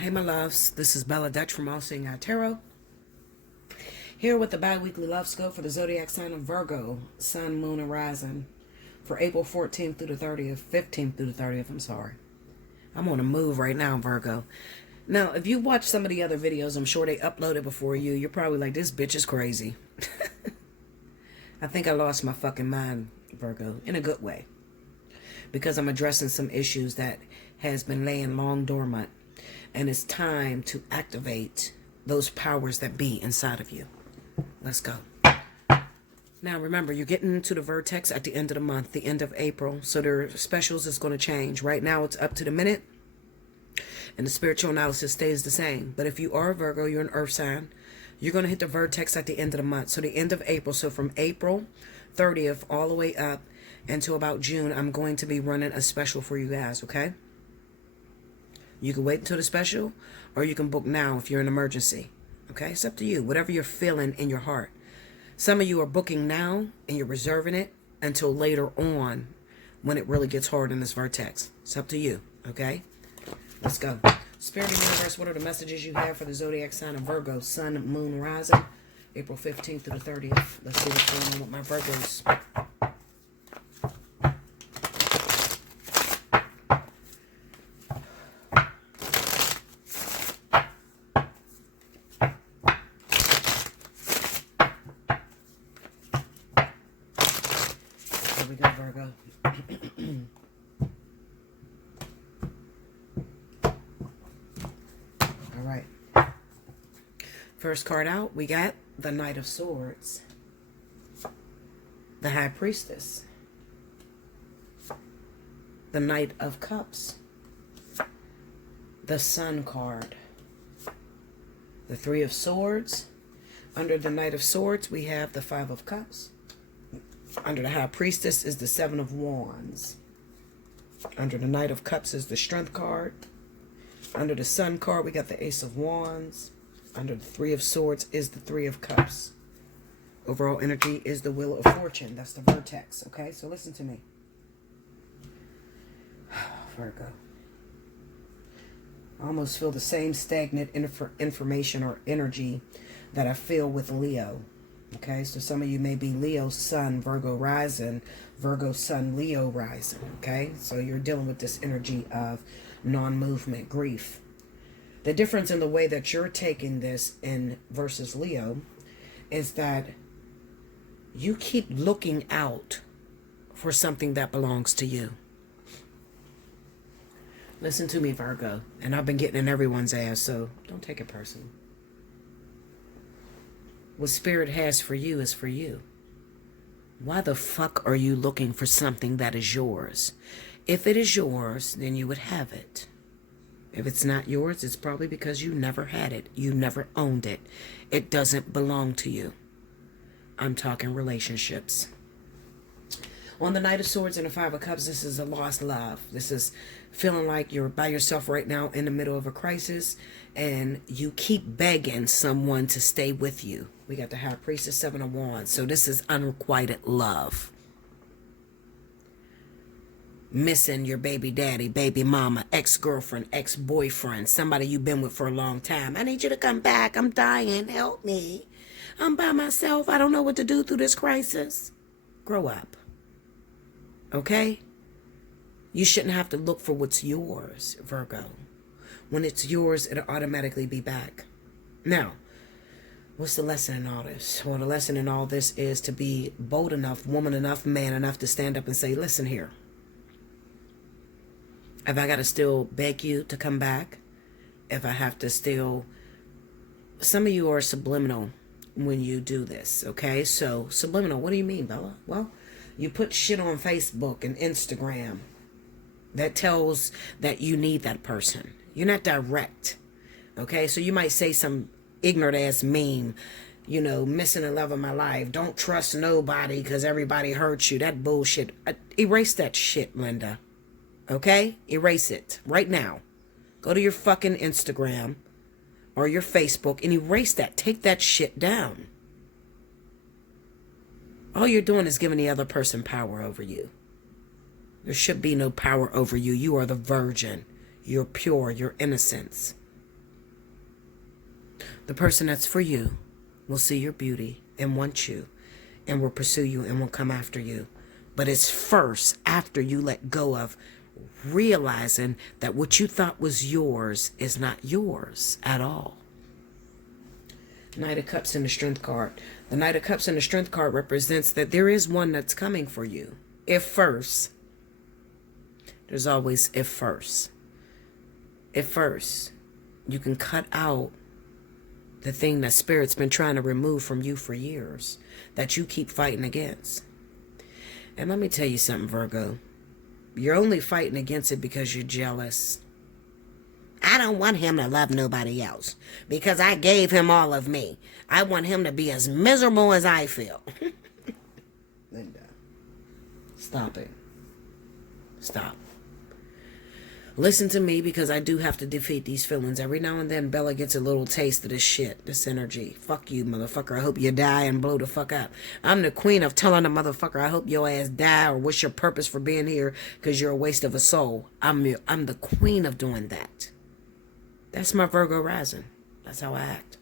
Hey my loves, this is Bella Dutch from Allseeingeyetarot. Here with the bi-weekly love scope for the zodiac sign of Virgo, Sun, Moon, and Rising for April 14th through the 30th, 15th through the 30th, I'm sorry. I'm on a move right now, Virgo. Now, if you watch some of the other videos, I'm sure they uploaded before you, you're probably like, this bitch is crazy. I think I lost my fucking mind, Virgo, in a good way. Because I'm addressing some issues that has been laying long dormant. And it's time to activate those powers that be inside of you. Let's go. Now, remember, you're getting to the vertex at the end of the month, the end of April. So their specials is going to change. Right now, it's up to the minute. And the spiritual analysis stays the same. But if you are a Virgo, you're an earth sign, you're going to hit the vertex at the end of the month. So the end of April. So from April 30th all the way up until about June, I'm going to be running a special for you guys, okay? You can wait until the special, or you can book now if you're in an emergency. Okay? It's up to you. Whatever you're feeling in your heart. Some of you are booking now, and you're reserving it until later on when it really gets hard in this vertex. It's up to you. Okay? Let's go. Spirit of the universe, what are the messages you have for the zodiac sign of Virgo, Sun, Moon, Rising, April 15th through the 30th. Let's see what's going on with my Virgos. Here we go, Virgo. All right. First card out, we got the Knight of Swords, the High Priestess, the Knight of Cups, the Sun card, the Three of Swords. Under the Knight of Swords, we have the Five of Cups. Under the High Priestess is the Seven of Wands. Under the Knight of Cups is the Strength card. Under the Sun card, we got the Ace of Wands. Under the Three of Swords is the Three of Cups. Overall energy is the Wheel of Fortune. That's the vertex, okay? So listen to me. Virgo. I almost feel the same stagnant information or energy that I feel with Leo. Okay, so some of you may be Leo Sun, Virgo Rising, Virgo Sun, Leo Rising. Okay, so you're dealing with this energy of non-movement, grief. The difference in the way that you're taking this in versus Leo is that you keep looking out for something that belongs to you. Listen to me, Virgo, and I've been getting in everyone's ass, so don't take it personal. What Spirit has for you is for you. Why the fuck are you looking for something that is yours? If it is yours, then you would have it. If it's not yours, it's probably because you never had it. You never owned it. It doesn't belong to you. I'm talking relationships. On the Knight of Swords and the Five of Cups, this is a lost love. This is feeling like you're by yourself right now in the middle of a crisis, and you keep begging someone to stay with you. We got the High Priestess, Seven of Wands. So this is unrequited love. Missing your baby daddy, baby mama, ex-girlfriend, ex-boyfriend, somebody you've been with for a long time. I need you to come back. I'm dying. Help me. I'm by myself. I don't know what to do through this crisis. Grow up. Okay? You shouldn't have to look for what's yours, Virgo. When it's yours, it'll automatically be back. Now, what's the lesson in all this? Well, the lesson in all this is to be bold enough, woman enough, man enough to stand up and say, listen here. If I got to still beg you to come back, if I have to still... Some of you are subliminal when you do this, okay? So, subliminal, what do you mean, Bella? Well, you put shit on Facebook and Instagram that tells that you need that person. You're not direct, okay? So you might say some ignorant ass meme, you know, missing the love of my life. Don't trust nobody because everybody hurts you. That bullshit. Erase that shit, Linda. Okay? Erase it right now. Go to your fucking Instagram or your Facebook and erase that. Take that shit down. All you're doing is giving the other person power over you. There should be no power over you. You are the virgin. You're pure. You're innocence. The person that's for you will see your beauty and want you and will pursue you and will come after you. But it's first after you let go of realizing that what you thought was yours is not yours at all. Knight of Cups and the Strength card. The Knight of Cups and the Strength card represents that there is one that's coming for you. If first. There's always if first. If first. You can cut out the thing that Spirit's been trying to remove from you for years, that you keep fighting against. And let me tell you something, Virgo. You're only fighting against it because you're jealous. I don't want him to love nobody else because I gave him all of me. I want him to be as miserable as I feel. Linda, stop it. Stop. Listen to me, because I do have to defeat these feelings. Every now and then, Bella gets a little taste of this shit, this energy. Fuck you, motherfucker. I hope you die and blow the fuck up. I'm the queen of telling a motherfucker, I hope your ass die, or what's your purpose for being here, because you're a waste of a soul. I'm the queen of doing that. That's my Virgo rising. That's how I act.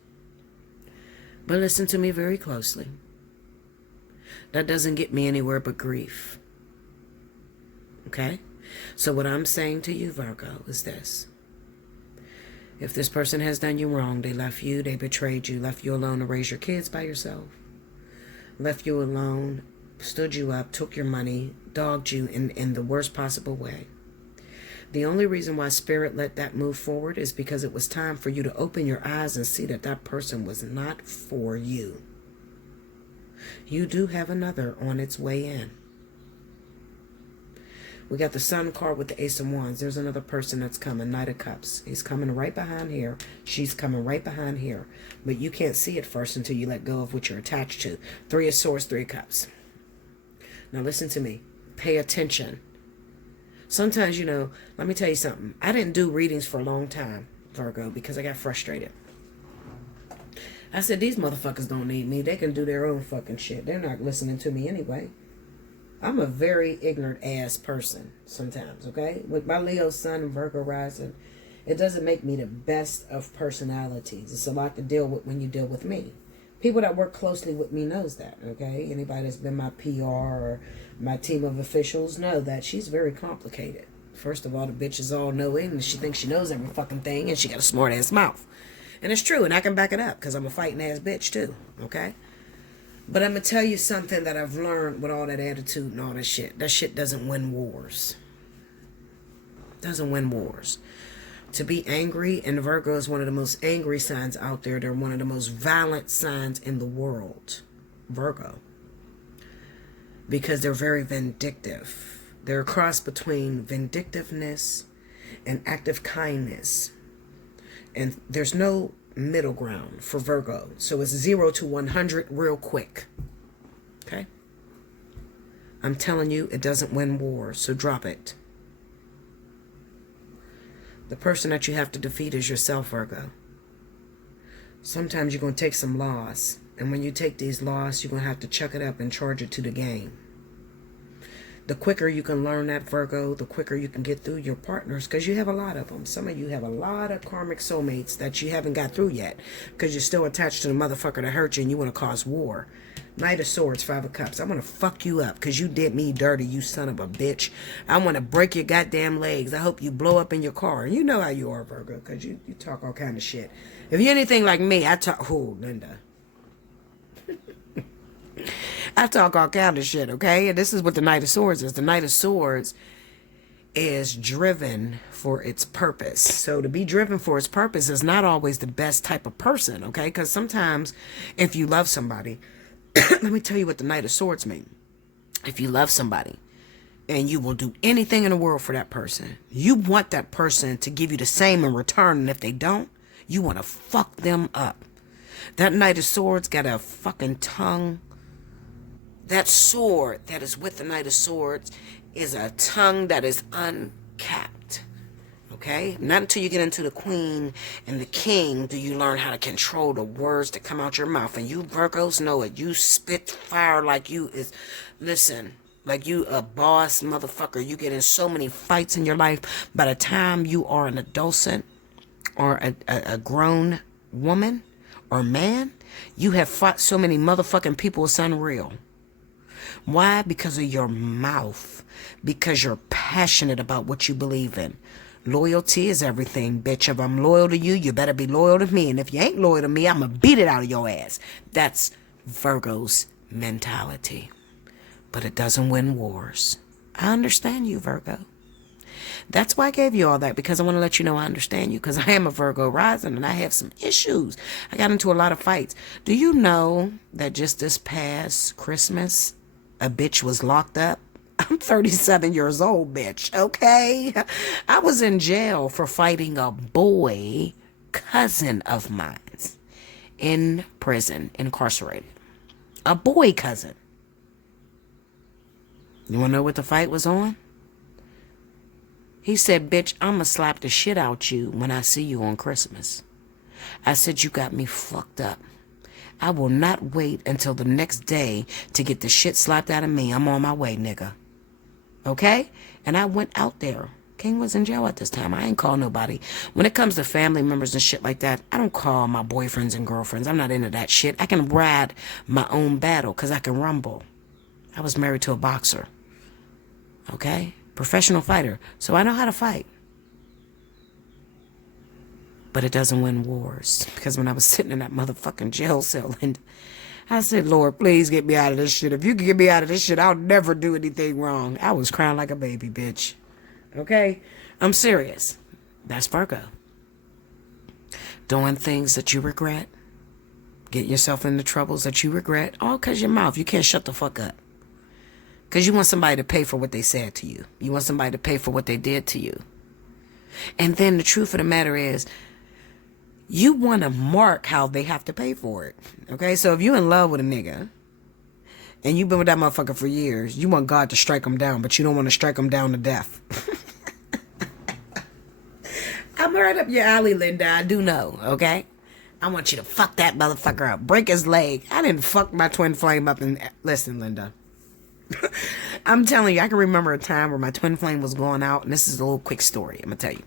But listen to me very closely. That doesn't get me anywhere but grief. Okay? So what I'm saying to you, Virgo, is this. If this person has done you wrong, they left you, they betrayed you, left you alone to raise your kids by yourself, left you alone, stood you up, took your money, dogged you in the worst possible way. The only reason why Spirit let that move forward is because it was time for you to open your eyes and see that that person was not for you. You do have another on its way in. We got the Sun card with the Ace of Wands. There's another person that's coming. Knight of Cups. He's coming right behind here. She's coming right behind here. But you can't see it first until you let go of what you're attached to. Three of Swords, Three of Cups. Now listen to me. Pay attention. Sometimes, let me tell you something. I didn't do readings for a long time, Virgo, because I got frustrated. I said, these motherfuckers don't need me. They can do their own fucking shit. They're not listening to me anyway. I'm a very ignorant ass person sometimes, okay? With my Leo Sun and Virgo rising, it doesn't make me the best of personalities. It's a lot to deal with when you deal with me. People that work closely with me knows that, okay? Anybody that's been my PR or my team of officials know that she's very complicated. First of all, the bitch is all knowing, and she thinks she knows every fucking thing, and she got a smart ass mouth. And it's true, and I can back it up, because I'm a fighting ass bitch too, okay? But I'm going to tell you something that I've learned with all that attitude and all that shit. That shit doesn't win wars. Doesn't win wars. To be angry, and Virgo is one of the most angry signs out there. They're one of the most violent signs in the world. Virgo. Because they're very vindictive. They're a cross between vindictiveness and active kindness. And there's no middle ground for Virgo. So it's 0 to 100 real quick. Okay? I'm telling you, it doesn't win wars, so drop it. The person that you have to defeat is yourself, Virgo. Sometimes you're going to take some loss, and when you take these loss, you're going to have to chuck it up and charge it to the game. The quicker you can learn that, Virgo, the quicker you can get through your partners, because you have a lot of them. Some of you have a lot of karmic soulmates that you haven't got through yet, because you're still attached to the motherfucker that hurt you and you want to cause war. Knight of Swords, Five of Cups. I want to fuck you up because you did me dirty, you son of a bitch. I want to break your goddamn legs. I hope you blow up in your car. And you know how you are, Virgo, because you talk all kind of shit. If you're anything like me, I talk... Oh, Linda. I talk all kind of shit, okay? And this is what the Knight of Swords is. The Knight of Swords is driven for its purpose. So to be driven for its purpose is not always the best type of person, okay? Because sometimes if you love somebody, let me tell you what the Knight of Swords means. If you love somebody and you will do anything in the world for that person, you want that person to give you the same in return. And if they don't, you want to fuck them up. That Knight of Swords got a fucking tongue. That sword that is with the Knight of Swords is a tongue that is uncapped. Okay? Not until you get into the Queen and the King do you learn how to control the words that come out your mouth. And you Virgos know it. You spit fire like you is... Listen, like you a boss motherfucker. You get in so many fights in your life. By the time you are an adolescent or a grown woman or man, you have fought so many motherfucking people, it's unreal. Why? Because of your mouth. Because you're passionate about what you believe in. Loyalty is everything, bitch. If I'm loyal to you, you better be loyal to me. And if you ain't loyal to me, I'm going to beat it out of your ass. That's Virgo's mentality. But it doesn't win wars. I understand you, Virgo. That's why I gave you all that, because I want to let you know I understand you, because I am a Virgo rising and I have some issues. I got into a lot of fights. Do you know that just this past Christmas, a bitch was locked up? I'm 37 years old, bitch, okay? I was in jail for fighting a boy cousin of mine in prison, incarcerated. A boy cousin. You want to know what the fight was on? He said, bitch, I'm going to slap the shit out you when I see you on Christmas. I said, you got me fucked up. I will not wait until the next day to get the shit slapped out of me. I'm on my way, nigga. Okay? And I went out there. King was in jail at this time. I ain't call nobody. When it comes to family members and shit like that, I don't call my boyfriends and girlfriends. I'm not into that shit. I can ride my own battle because I can rumble. I was married to a boxer. Okay? Professional fighter. So I know how to fight. But it doesn't win wars. Because when I was sitting in that motherfucking jail cell, and I said, Lord, please get me out of this shit. If you can get me out of this shit, I'll never do anything wrong. I was crying like a baby, bitch. Okay? I'm serious. That's Virgo. Doing things that you regret. Get yourself into troubles that you regret. All because your mouth. You can't shut the fuck up. Because you want somebody to pay for what they said to you. You want somebody to pay for what they did to you. And then the truth of the matter is, you want to mark how they have to pay for it. Okay? So if you're in love with a nigga, and you've been with that motherfucker for years, you want God to strike him down, but you don't want to strike him down to death. I'm right up your alley, Linda. I do know, okay? I want you to fuck that motherfucker up. Break his leg. I didn't fuck my twin flame up and... Listen, Linda. I'm telling you, I can remember a time where my twin flame was going out, and this is a little quick story. I'm going to tell you.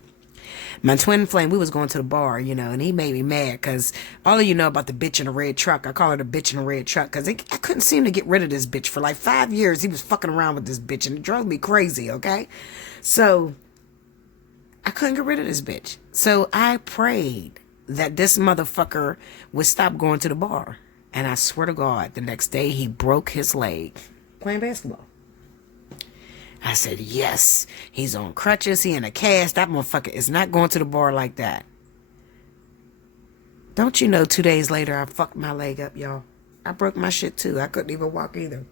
My twin flame, we was going to the bar, you know, and he made me mad because all of you know about the bitch in a red truck. I call her the bitch in a red truck because I couldn't seem to get rid of this bitch. For like 5 years, he was fucking around with this bitch, and it drove me crazy, okay? So, I couldn't get rid of this bitch. So, I prayed that this motherfucker would stop going to the bar. And I swear to God, the next day, he broke his leg playing basketball. I said, yes, he's on crutches, he in a cast. That motherfucker is not going to the bar like that. Don't you know 2 days later, I fucked my leg up, y'all. I broke my shit too. I couldn't even walk either.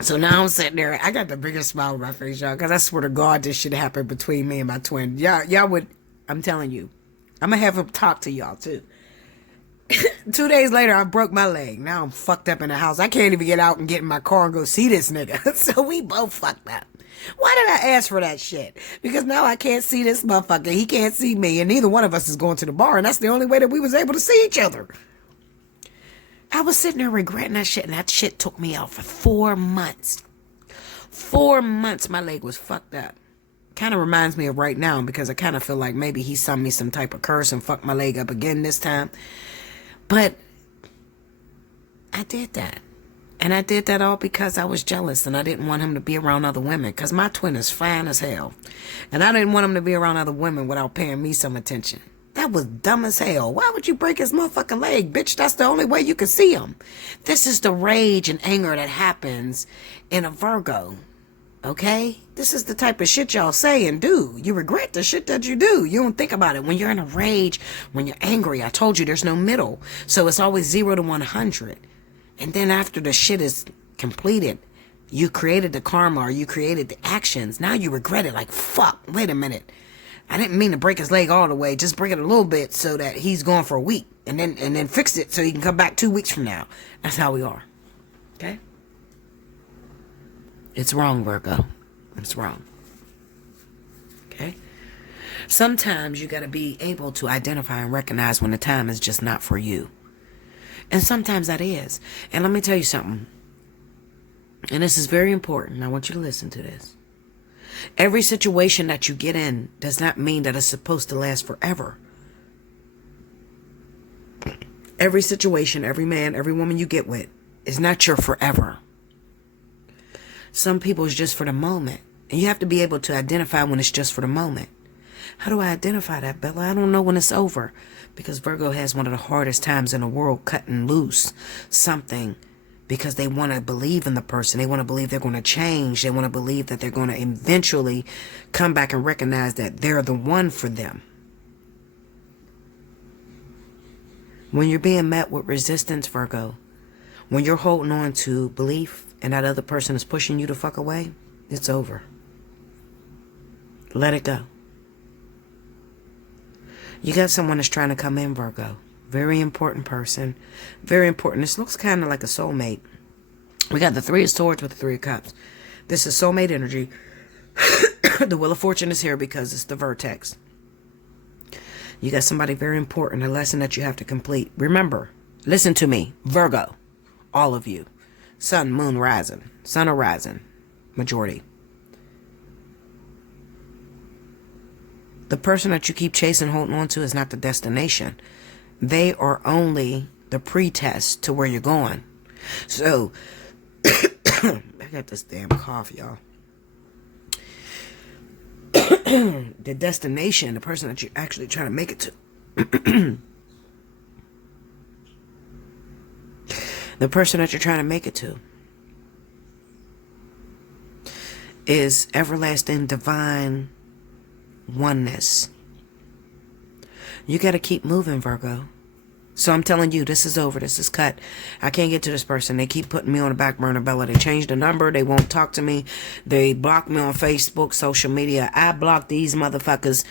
So now I'm sitting there. I got the biggest smile on my face, y'all, because I swear to God, this shit happened between me and my twin. Y'all would, I'm telling you, I'm going to have him talk to y'all too. 2 days later, I broke my leg. Now I'm fucked up in the house. I can't even get out and get in my car and go see this nigga. So we both fucked up. Why did I ask for that shit? Because now I can't see this motherfucker. He can't see me. And neither one of us is going to the bar. And that's the only way that we was able to see each other. I was sitting there regretting that shit. And that shit took me out for 4 months. 4 months my leg was fucked up. Kind of reminds me of right now. Because I kind of feel like maybe he sent me some type of curse and fucked my leg up again this time. But I did that. And I did that all because I was jealous and I didn't want him to be around other women because my twin is fine as hell. And I didn't want him to be around other women without paying me some attention. That was dumb as hell. Why would you break his motherfucking leg, bitch? That's the only way you can see him. This is the rage and anger that happens in a Virgo. Okay? This is the type of shit y'all say and do. You regret the shit that you do. You don't think about it. When you're in a rage, when you're angry, I told you there's no middle. So it's always 0 to 100. And then after the shit is completed, you created the karma or you created the actions. Now you regret it like, fuck, wait a minute. I didn't mean to break his leg all the way. Just break it a little bit so that he's gone for a week. And then fix it so he can come back 2 weeks from now. That's how we are. Okay? It's wrong, Virgo. It's wrong. Okay? Sometimes you got to be able to identify and recognize when the time is just not for you. And sometimes that is. And let me tell you something. And this is very important. I want you to listen to this. Every situation that you get in does not mean that it's supposed to last forever. Every situation, every man, every woman you get with is not your forever. Some people is just for the moment. And you have to be able to identify when it's just for the moment. How do I identify that, Bella? I don't know when it's over. Because Virgo has one of the hardest times in the world cutting loose something. Because they want to believe in the person. They want to believe they're going to change. They want to believe that they're going to eventually come back and recognize that they're the one for them. When you're being met with resistance, Virgo, when you're holding on to belief and that other person is pushing you the fuck away, it's over. Let it go. You got someone that's trying to come in, Virgo. Very important person. Very important. This looks kind of like a soulmate. We got the Three of Swords with the Three of Cups. This is soulmate energy. The Wheel of Fortune is here because it's the vertex. You got somebody very important, a lesson that you have to complete. Remember, listen to me, Virgo, all of you. Sun, moon, rising. Sun or rising, majority. The person that you keep chasing, holding on to is not the destination. They are only the pretest to where you're going. So, I got this damn cough, y'all. The destination, the person that you're actually trying to make it to. The person that you're trying to make it to is everlasting divine oneness. You got to keep moving, Virgo. So I'm telling you, this is over. This is cut. I can't get to this person. They keep putting me on the back burner, Bella. They changed the number. They won't talk to me. They block me on Facebook, social media. I block these motherfuckers.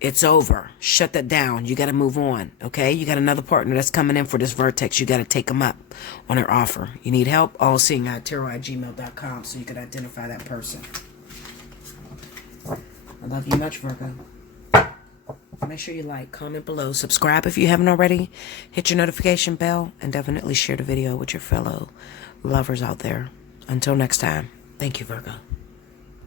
It's over. Shut that down. You got to move on, okay? You got another partner that's coming in for this vertex. You got to take them up on their offer. You need help? Allseeingeyetarot@gmail.com so you can identify that person. I love you much, Virgo. Make sure you like, comment below, subscribe if you haven't already, hit your notification bell, and definitely share the video with your fellow lovers out there. Until next time, thank you, Virgo.